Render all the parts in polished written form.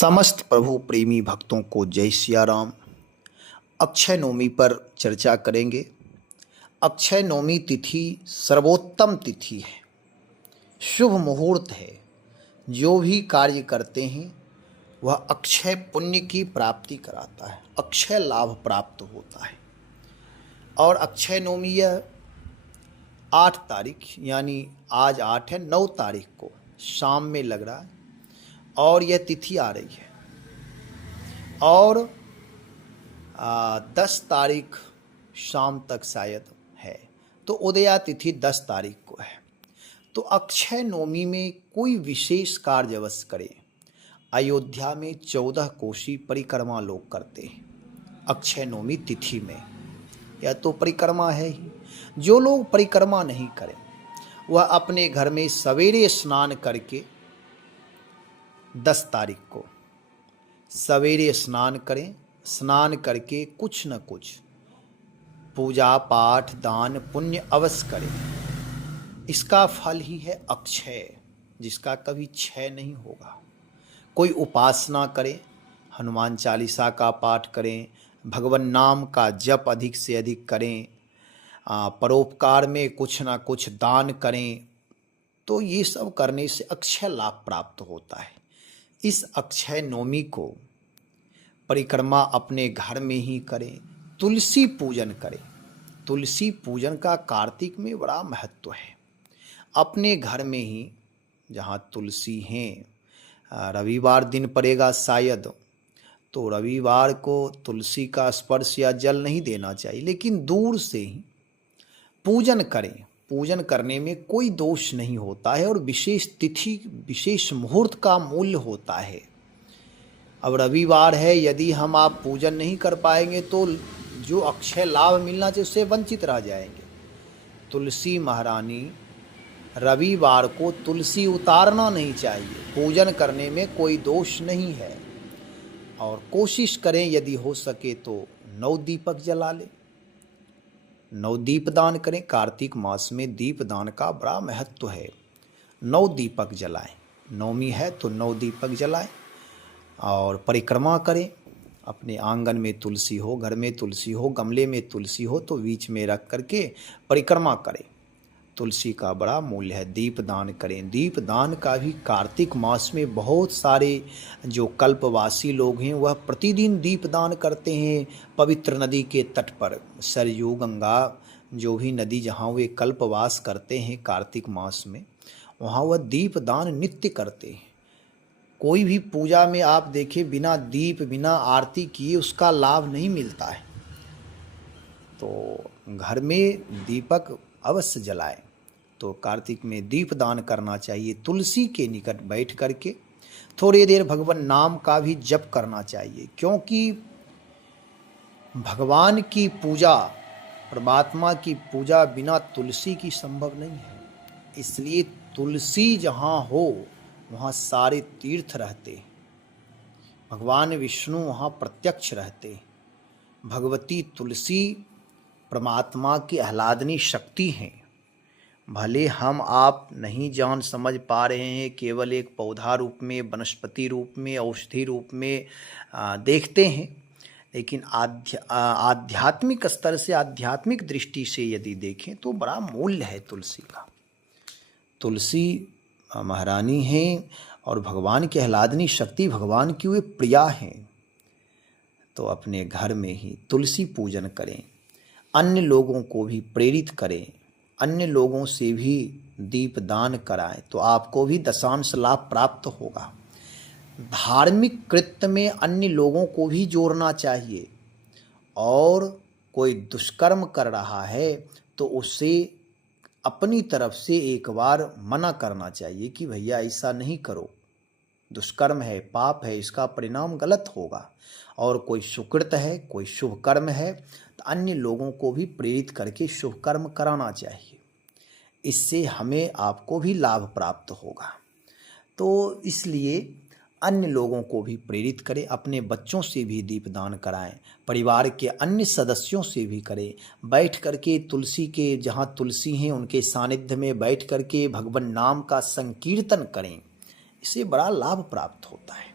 समस्त प्रभु प्रेमी भक्तों को जय सिया राम। अक्षय नवमी पर चर्चा करेंगे। अक्षय नवमी तिथि सर्वोत्तम तिथि है, शुभ मुहूर्त है। जो भी कार्य करते हैं वह अक्षय पुण्य की प्राप्ति कराता है, अक्षय लाभ प्राप्त होता है। और अक्षय नवमी यह 8 तारीख यानी आज 8 है, 9 तारीख को शाम में लग रहा है और यह तिथि आ रही है। और 10 तारीख शाम तक शायद है, तो उदया तिथि 10 तारीख को है। तो अक्षय नवमी में कोई विशेष कार्य अवश्य करें। अयोध्या में 14 कोसी परिक्रमा लोग करते हैं अक्षय नवमी तिथि में, यह तो परिक्रमा है ही। जो लोग परिक्रमा नहीं करें वह अपने घर में सवेरे स्नान करके 10 तारीख को सवेरे स्नान करें। स्नान करके कुछ न कुछ पूजा पाठ दान पुण्य अवश्य करें। इसका फल ही है अक्षय, जिसका कभी क्षय नहीं होगा। कोई उपासना करें, हनुमान चालीसा का पाठ करें, भगवान नाम का जप अधिक से अधिक करें, परोपकार में कुछ ना कुछ दान करें, तो ये सब करने से अक्षय लाभ प्राप्त होता है। इस अक्षय नवमी को परिक्रमा अपने घर में ही करें, तुलसी पूजन करें। तुलसी पूजन का कार्तिक में बड़ा महत्व है। अपने घर में ही जहाँ तुलसी हैं, रविवार दिन पड़ेगा शायद, तो रविवार को तुलसी का स्पर्श या जल नहीं देना चाहिए, लेकिन दूर से ही पूजन करें। पूजन करने में कोई दोष नहीं होता है और विशेष तिथि विशेष मुहूर्त का मूल्य होता है। अब रविवार है, यदि हम आप पूजन नहीं कर पाएंगे तो जो अक्षय लाभ मिलना चाहिए उससे वंचित रह जाएंगे। तुलसी महारानी रविवार को तुलसी उतारना नहीं चाहिए, पूजन करने में कोई दोष नहीं है। और कोशिश करें यदि हो सके तो 9 दीपक जला लें, 9 दीप दान करें। कार्तिक मास में दीप दान का बड़ा महत्व है। 9 दीपक जलाएं, नवमी है तो 9 दीपक जलाएं और परिक्रमा करें। अपने आंगन में तुलसी हो, घर में तुलसी हो, गमले में तुलसी हो तो बीच में रख करके परिक्रमा करें। तुलसी का बड़ा मूल्य है। दीप दान करें। दीप दान का भी कार्तिक मास में बहुत सारे जो कल्पवासी लोग हैं वह प्रतिदिन दीप दान करते हैं। पवित्र नदी के तट पर, सरयू गंगा जो भी नदी जहाँ वे कल्पवास करते हैं कार्तिक मास में, वहाँ वह दीप दान नित्य करते हैं। कोई भी पूजा में आप देखें बिना दीप बिना आरती किए उसका लाभ नहीं मिलता है। तो घर में दीपक अवश्य जलाएं। तो कार्तिक में दीप दान करना चाहिए। तुलसी के निकट बैठ करके थोड़ी देर भगवान नाम का भी जप करना चाहिए, क्योंकि भगवान की पूजा, परमात्मा की पूजा बिना तुलसी की संभव नहीं है। इसलिए तुलसी जहाँ हो वहाँ सारे तीर्थ रहते हैं। भगवान विष्णु वहाँ प्रत्यक्ष रहते। भगवती तुलसी परमात्मा की आह्लादनी शक्ति हैं। भले हम आप नहीं जान समझ पा रहे हैं, केवल एक पौधा रूप में, वनस्पति रूप में, औषधि रूप में देखते हैं, लेकिन आध्यात्मिक स्तर से, आध्यात्मिक दृष्टि से यदि देखें तो बड़ा मूल्य है तुलसी का। तुलसी महारानी हैं और भगवान की आह्लादनी शक्ति, भगवान की वे प्रिया हैं। तो अपने घर में ही तुलसी पूजन करें, अन्य लोगों को भी प्रेरित करें, अन्य लोगों से भी दीप दान कराएं, तो आपको भी दशांश लाभ प्राप्त होगा। धार्मिक कृत्य में अन्य लोगों को भी जोड़ना चाहिए। और कोई दुष्कर्म कर रहा है तो उसे अपनी तरफ से एक बार मना करना चाहिए कि भैया ऐसा नहीं करो, दुष्कर्म है, पाप है, इसका परिणाम गलत होगा। और कोई सुकृत है, कोई शुभ कर्म है तो अन्य लोगों को भी प्रेरित करके शुभ कर्म कराना चाहिए। इससे हमें आपको भी लाभ प्राप्त होगा। तो इसलिए अन्य लोगों को भी प्रेरित करें, अपने बच्चों से भी दीपदान कराएं, परिवार के अन्य सदस्यों से भी करें। बैठ करके तुलसी के, जहाँ तुलसी हैं उनके सानिध्य में बैठ करके भगवान नाम का संकीर्तन करें, इससे बड़ा लाभ प्राप्त होता है।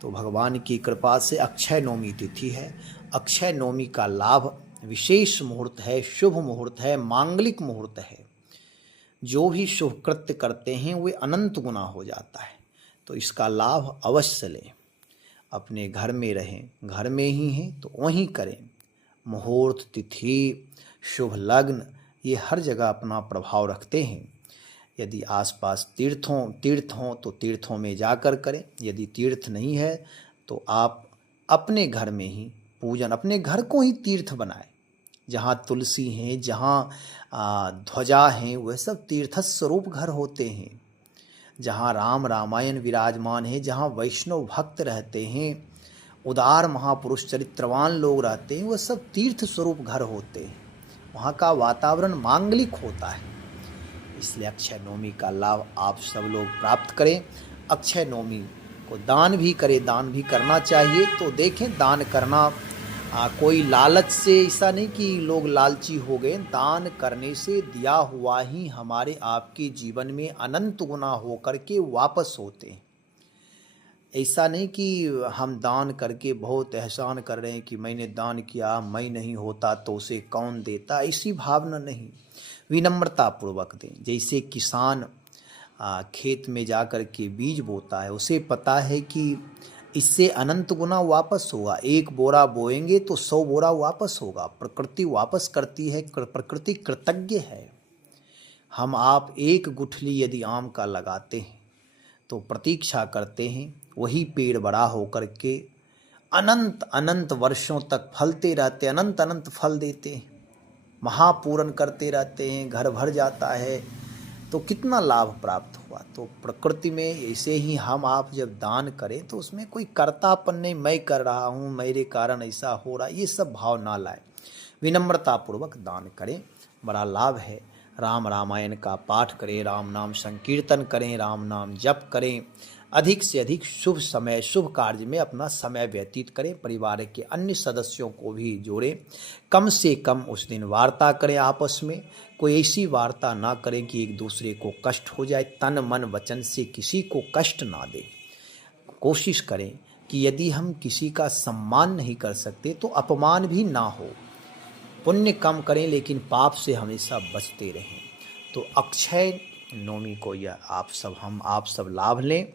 तो भगवान की कृपा से अक्षय नवमी तिथि है। अक्षय नवमी का लाभ विशेष मुहूर्त है, शुभ मुहूर्त है, मांगलिक मुहूर्त है। जो भी शुभ कृत्य करते हैं वे अनंत गुना हो जाता है। तो इसका लाभ अवश्य लें। अपने घर में रहें, घर में ही हैं तो वहीं करें। मुहूर्त, तिथि, शुभ लग्न ये हर जगह अपना प्रभाव रखते हैं। यदि आसपास तीर्थ हों तो तीर्थों में जाकर करें। यदि तीर्थ नहीं है तो आप अपने घर में ही पूजन, अपने घर को ही तीर्थ बनाएं। जहाँ तुलसी हैं, जहाँ ध्वजा हैं, वह सब तीर्थ स्वरूप घर होते हैं। जहाँ राम रामायण विराजमान है, जहाँ वैष्णव भक्त रहते हैं, उदार महापुरुष चरित्रवान लोग रहते हैं, वह सब तीर्थ स्वरूप घर होते हैं। वहाँ का वातावरण मांगलिक होता है। इसलिए अक्षय नवमी का लाभ आप सब लोग प्राप्त करें। अक्षय नवमी को दान भी करें, दान भी करना चाहिए। तो देखें, दान करना कोई लालच से, ऐसा नहीं कि लोग लालची हो गए। दान करने से दिया हुआ ही हमारे आपके जीवन में अनंत गुना होकर के वापस होते हैं। ऐसा नहीं कि हम दान करके बहुत एहसान कर रहे हैं कि मैंने दान किया, मैं नहीं होता तो उसे कौन देता, ऐसी भावना नहीं। विनम्रता पूर्वक दें। जैसे किसान खेत में जाकर के बीज बोता है, उसे पता है कि इससे अनंत गुना वापस होगा। 1 बोरा बोएंगे तो 100 बोरा वापस होगा। प्रकृति वापस करती है, प्रकृति कृतज्ञ है। हम आप एक गुठली यदि आम का लगाते हैं तो प्रतीक्षा करते हैं वही पेड़ बड़ा होकर के अनंत अनंत वर्षों तक फलते रहते, अनंत अनंत फल देते हैं, महापूरण करते रहते हैं, घर भर जाता है। तो कितना लाभ प्राप्त हुआ। तो प्रकृति में ऐसे ही हम आप जब दान करें तो उसमें कोई कर्तापन नहीं, मैं कर रहा हूँ, मेरे कारण ऐसा हो रहा है, ये सब भाव ना लाए। विनम्रता पूर्वक दान करें, बड़ा लाभ है। राम रामायण का पाठ करें, राम नाम संकीर्तन करें, राम नाम जप करें। अधिक से अधिक शुभ समय, शुभ कार्य में अपना समय व्यतीत करें। परिवार के अन्य सदस्यों को भी जोड़ें। कम से कम उस दिन वार्ता करें आपस में। कोई ऐसी वार्ता ना करें कि एक दूसरे को कष्ट हो जाए। तन मन वचन से किसी को कष्ट ना दें। कोशिश करें कि यदि हम किसी का सम्मान नहीं कर सकते तो अपमान भी ना हो। पुण्य कम करें लेकिन पाप से हमेशा बचते रहें। तो अक्षय नवमी को यह आप सब लाभ लें।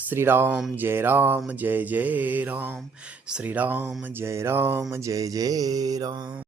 श्री राम जय जय राम। श्री राम जय जय राम।